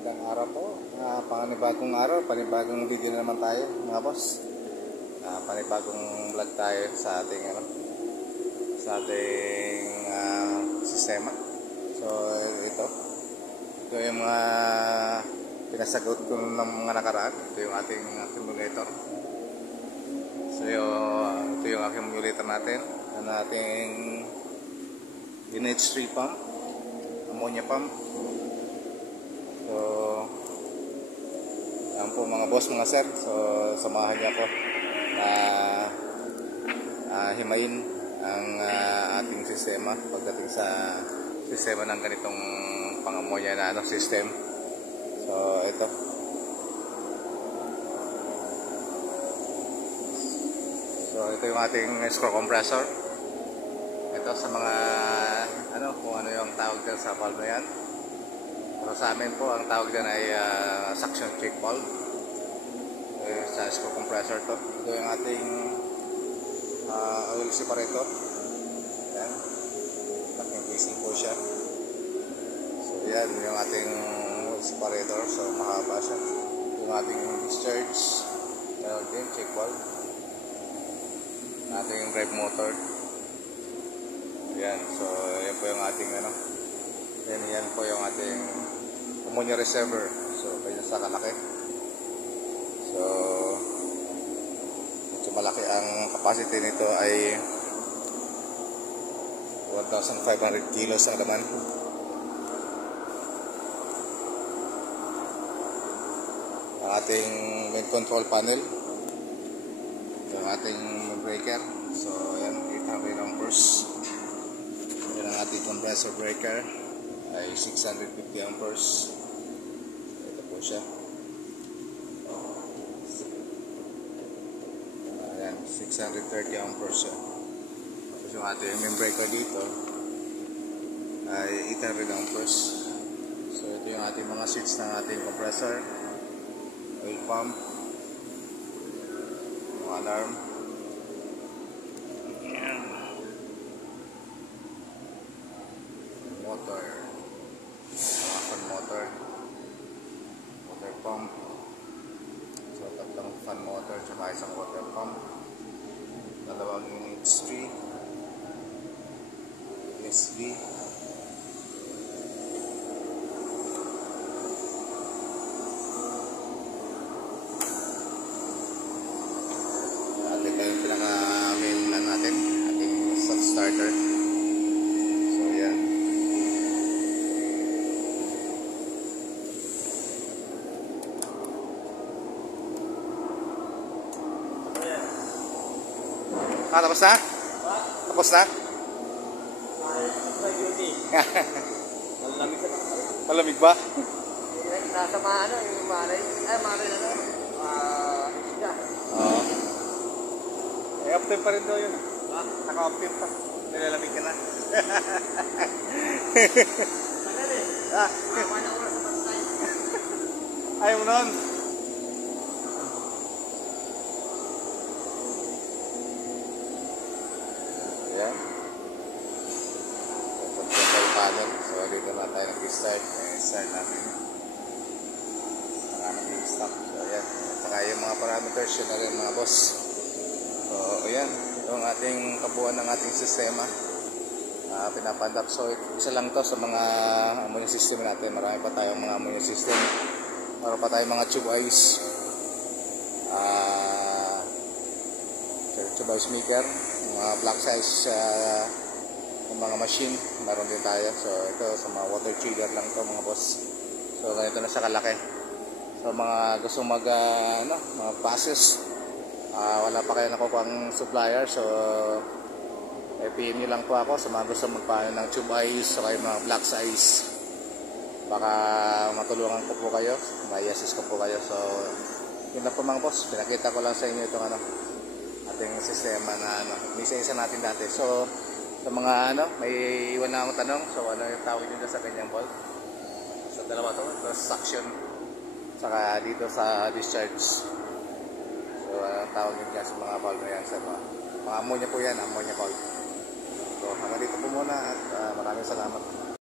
Magandang araw po. Panibagong araw, panibagong video na naman tayo mga boss. Panibagong vlog tayo sa ating sistema. So ito yung mga pinasagot ko ng mga nakaraan. Ito yung ating accumulator. So ito yung accumulator natin. Ang ating NH3 pump, ammonia pump. So yan po mga boss, mga sir. So samahan niyo ako na himayin ang ating sistema pagdating sa sistema ng ganitong pang-ammonia na system. So ito yung ating screw compressor. Ito sa mga kung ano yung tawag dyan sa valve na yan. Pero sa amin po ang tawag dyan ay suction check valve. Sa screw compressor to. Ito yung ating oil separator. Yan, laking DC po siya. So yan yung ating oil separator. So mahaba siya. Yung ating discharge din, check valve. Ating drive motor. Yan, so yan po yung ating then yan po yung ating ammonia reservoir. So kaya sa kalaki. So medyo malaki ang capacity nito ay 1,500 kilos ang laman. Ang ating main control panel, yung ating breaker. So yan, 800 amperes. Yan ang ating compressor breaker ay 650 amperes. Ito po siya. Ayan, 630 amperes siya. Tapos yung ating main breaker dito ay 800 amperes. So ito yung ating mga switch ng ating compressor, oil pump, alarm. Motor, fan motor, water pump. So tatlong fan motor tsaka isang water pump, dalawang NH3 SV. At ito yung pinaka-main natin, ating starter. So yan. Tapos na? Tapos na? Malamig na. Malamig ba? Nasa yung maray. Isda. Oo. Up-temp pa rin daw yun. Naka-up-temp pa. Nilalamig ka na. Tagal eh. Mama na oras sa pagkain. Ayaw mo nun. Ayan. Control panel. So dito na tayo nag-start. Start natin. Nag-stop. So ayan. At saka yung mga parameters yun na rin mga boss. So ayan. Ito ang ating kabuuan ng ating sistema. Pinapandap. So isa lang to sa mga ammonia system natin. Marami pa tayong mga ammonia system. Meron pa tayong mga tube eyes. Tube eyes maker. Mga black size ng mga machine, meron din tayo. So ito sa mga water chiller lang to mga boss. So ganito na sa kalaki. So mga gusto mga passes, wala pa kayo nakukuha ang supplier. So PM nyo lang po ako sa mga gusto magpaano ng tube eyes o kayo mga black size. Baka matulungan ko po kayo, may assist ko po kayo. So yun lang po mga boss, pinakita ko lang sa inyo itong ating sistema na isa-isa natin dati. So sa mga may iwan na akong tanong. So ano yung tawag nyo sa kanyang valve? So dalawa to, suction, saka dito sa discharge. So tawag nyo dyan sa mga valve na yan, sa mga ammonia po yan, ammonia valve. So hanggang dito po muna at maraming salamat.